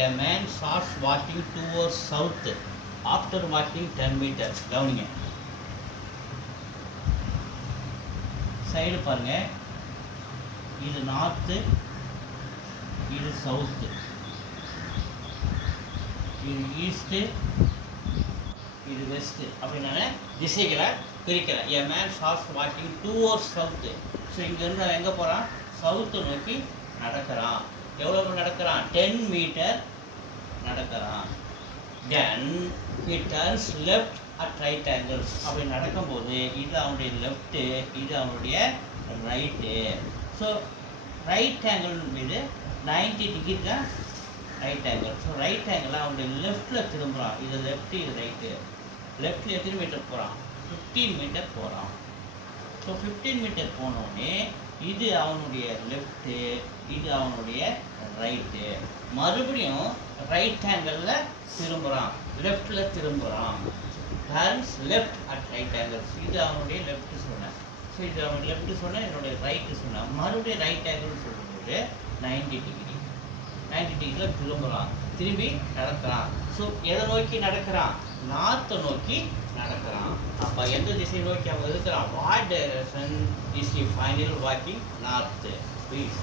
A man starts walking towards south after walking 10 meters. கவனிங்க side பாருங்க, இது north, இது சவுத்து, இது ஈஸ்ட்டு, இது வெஸ்ட்டு அப்படின்னால திசைகளை பிரிக்கிறேன். A man starts walking towards south. So இங்கேருந்து அவன் எங்கே போகிறான்? சவுத்தை நோக்கி நடக்கிறான். எவ்வளோ நடக்கிறான்? 10 மீட்டர் நடக்கிறான். தென் he turns left at right angles. அப்படி நடக்கும்போது இது அவனுடைய லெஃப்ட்டு, இது அவனுடைய ரைட்டு. ஸோ ரைட் ஆங்கிள் மீது 90 டிகிரி தான் right angle. So right angle அவனுடைய லெஃப்டில் திரும்புகிறான். இது லெஃப்ட்டு, இது ரைட்டு. லெஃப்டில் எத்தனை மீட்டர் போகிறான்? 15 மீட்டர் போகிறான். ஸோ 15 மீட்டர் போனோடனே இது அவனுடைய லெஃப்ட்டு, இது அவனுடைய ரைட்டு. மறுபடியும் ரைட் ஆங்கிளில் திரும்புகிறான், லெஃப்டில் திரும்புகிறான். Turns left at right angles. இது அவனுடைய லெஃப்ட்டு சொன்னேன். ஸோ இது அவனுடைய லெஃப்ட்டு சொன்னேன், என்னுடைய ரைட்டு சொன்னேன். மறுபடியும் ரைட் ஆங்கிள்னு சொல்லும்போது 90 டிகிரி, 90 டிகிரியில் திரும்புகிறான், திரும்பி நடக்கிறான். ஸோ எதை நோக்கி நடக்கிறான்? நார்த்தை நோக்கி நடக்கிறான். அப்போ எந்த திசையை நோக்கி அவன் இருக்கிறான்? What direction is he final walking? North. Please.